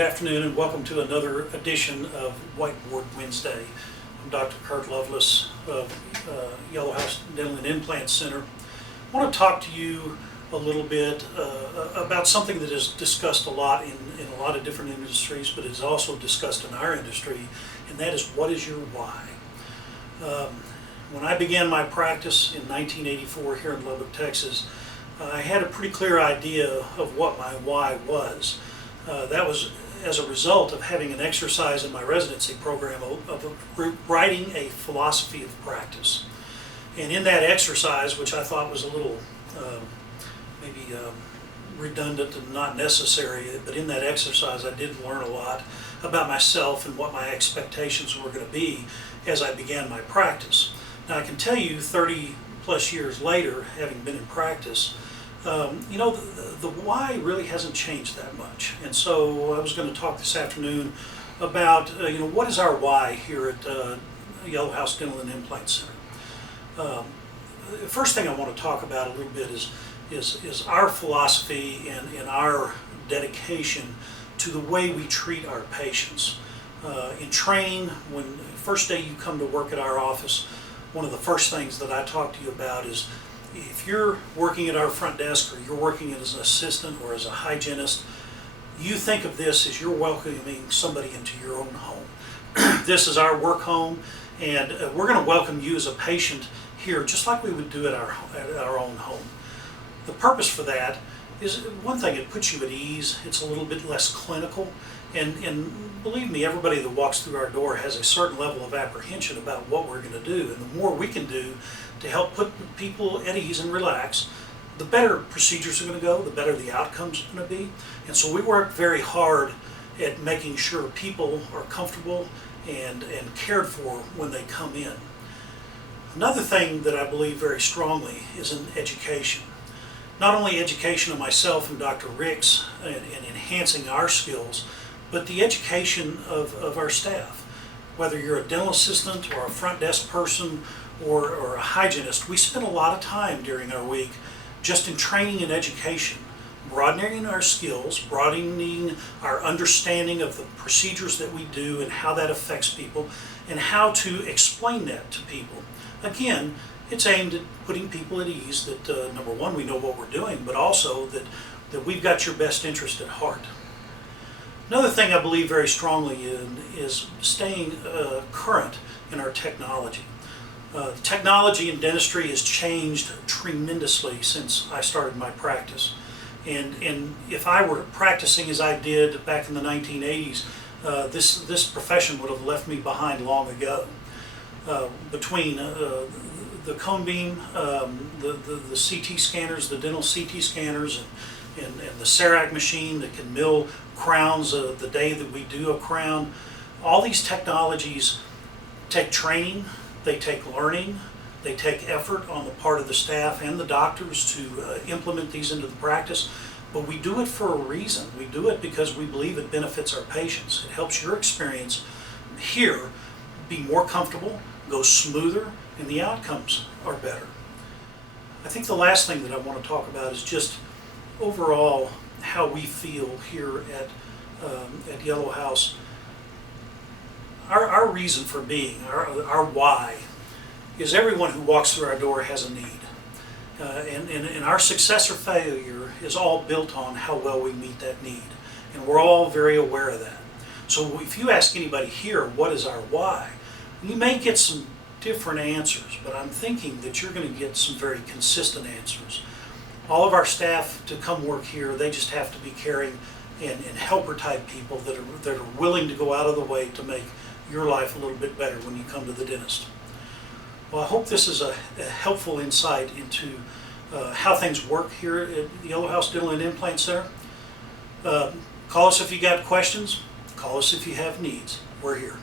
Good afternoon and welcome to another edition of Whiteboard Wednesday. I'm Dr. Kurt Loveless of Yellow House Dental and Implant Center. I want to talk to you a little bit about something that is discussed a lot in a lot of different industries, but is also discussed in our industry, and that is, what is your why? When I began my practice in 1984 here in Lubbock, Texas, I had a pretty clear idea of what my why was. That was as a result of having an exercise in my residency program of writing a philosophy of practice. And in that exercise, which I thought was a little maybe redundant and not necessary, but in that exercise I did learn a lot about myself and what my expectations were going to be as I began my practice. Now I can tell you 30 plus years later, having been in practice, the why really hasn't changed that much. And so I was going to talk this afternoon about what is our why here at Yellow House Dental and Implant Center. The first thing I want to talk about a little bit is our philosophy and our dedication to the way we treat our patients. In training, when the first day you come to work at our office, one of the first things that I talk to you about is, if you're working at our front desk or you're working as an assistant or as a hygienist, you think of this as you're welcoming somebody into your own home. This is our work home, and we're going to welcome you as a patient here just like we would do at our own home. The purpose for that is, one thing, it puts you at ease. It's a little bit less clinical, and believe me, everybody that walks through our door has a certain level of apprehension about what we're going to do, and the more we can do to help put people at ease and relax, the better procedures are going to go, the better the outcomes are going to be. And so we work very hard at making sure people are comfortable and cared for when they come in. Another thing that I believe very strongly is in education. Not only education of myself and Dr. Ricks and enhancing our skills, but the education of our staff. Whether you're a dental assistant or a front desk person or a hygienist, we spend a lot of time during our week just in training and education, broadening our skills, broadening our understanding of the procedures that we do and how that affects people, and how to explain that to people. Again, it's aimed at putting people at ease that, number one, we know what we're doing, but also that we've got your best interest at heart. Another thing I believe very strongly in is staying current in our technology. Technology in dentistry has changed tremendously since I started my practice. And if I were practicing as I did back in the 1980s, this profession would have left me behind long ago. Between the cone beam, the CT scanners, the dental CT scanners, and the CEREC machine that can mill crowns the day that we do a crown, all these technologies take training, they take learning, they take effort on the part of the staff and the doctors to implement these into the practice, but we do it for a reason. We do it because we believe it benefits our patients. It helps your experience here be more comfortable, go smoother, and the outcomes are better. I think the last thing that I want to talk about is just overall how we feel here at Yellow House. Our reason for being, our why, is everyone who walks through our door has a need. And our success or failure is all built on how well we meet that need. And we're all very aware of that. So if you ask anybody here, what is our why, you may get some different answers, but I'm thinking that you're going to get some very consistent answers. All of our staff to come work here, they just have to be caring and helper type people that are willing to go out of the way to make your life a little bit better when you come to the dentist. Well, I hope this is a helpful insight into how things work here at the Yellow House Dental and Implant Center. Call us if you got questions. Call us if you have needs. We're here.